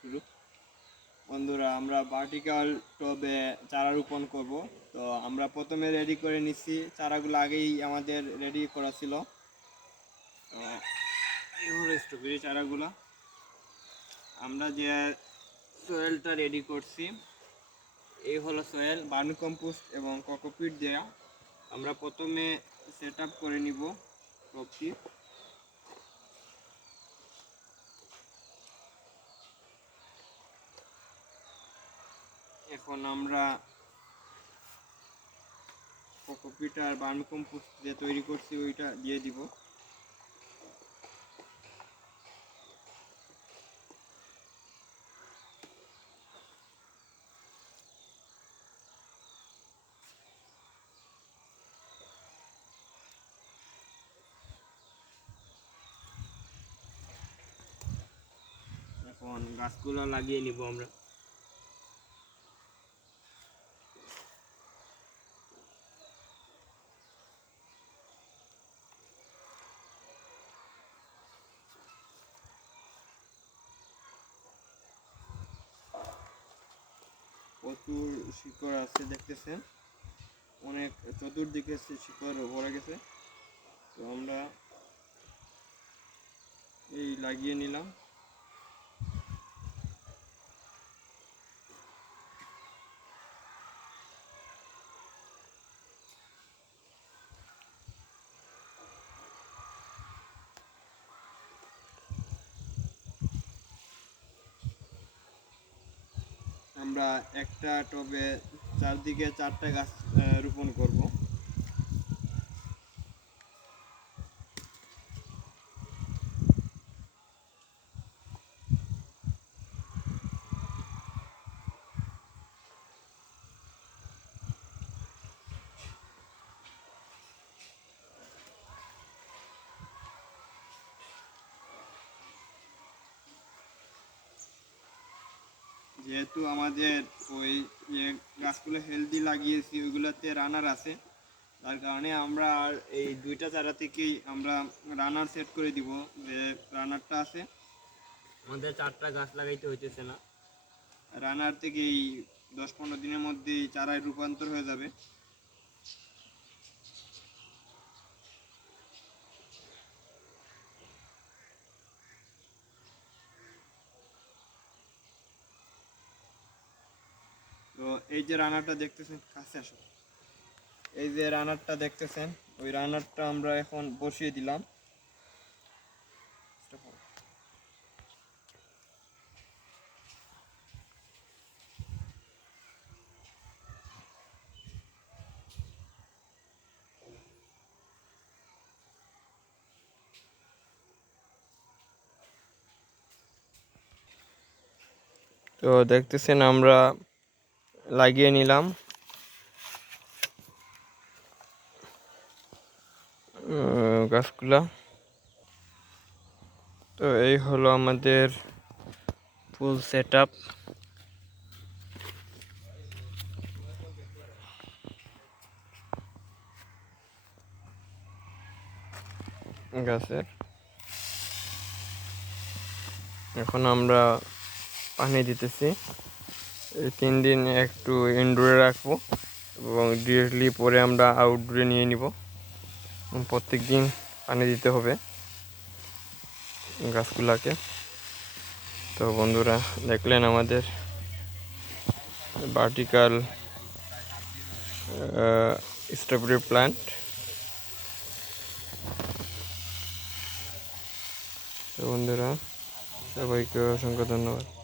শুরু। বন্ধুরা, আমরা ভার্টিক্যাল টবে চারা রোপণ করব। তো আমরা প্রথমে রেডি করে নিচ্ছি, চারাগুলো আগেই আমাদের রেডি করা ছিল। এই হলো স্ট্রবেরি চারাগুলো। আমরা যে সয়েলটা রেডি করছি, এই হলো সয়েল, বার্মি কম্পোস্ট এবং কোকোপিট দেয়া। আমরা প্রথমে সেট আপ করে নিব টবটি। এখন আমরা কোকোপিট আর বার্মি কম্পোস্ট যে তৈরি করছি ওইটা দিয়ে দিব। এখন গাছগুলো লাগিয়ে নিব আমরা। প্রচুর শিকড় আছে দেখতেছেন, অনেক চতুর্দিকে শিকড় ভরে গেছে। তো আমরা এই লাগিয়ে নিলাম। আমরা একটা টবে চারদিকে 4টা গাছ রোপণ করব। যেহেতু আমাদের ওই যে গাছগুলো হেলদি লাগিয়েছি ওইগুলোতে রানার আছে, তার কারণে আমরা আর এই 2টা চারা থেকেই আমরা রানার সেট করে দিব। যে রানারটা আছে, আমাদের 4টা গাছ লাগাইতে হইতেছে না, রানার থেকেই 10-15 দিনের মধ্যেই চারায় রূপান্তর হয়ে যাবে। তো এই যে রানারটা দেখতেছেন, কাছে আসো, এই যে রানারটা দেখতেছেন, ওই রানারটা আমরা এখন বসিয়ে দিলাম। তো দেখতেছেন আমরা লাগিয়ে নিলাম গাছগুলা। তো এই হলো আমাদের ফুল সেট আপ। গাছের এখন আমরা পানি দিতেছি। এই 3 দিন একটু ইনডোরে রাখবো এবং ডিরেক্টলি পরে আমরা আউটডোরে নিয়ে নিব। প্রত্যেক দিন পানি দিতে হবে গাছগুলাকে। তো বন্ধুরা, দেখলেন আমাদের ভার্টিক্যাল স্ট্রবেরি প্ল্যান্ট। তো বন্ধুরা, সবাইকে অসংখ্য ধন্যবাদ।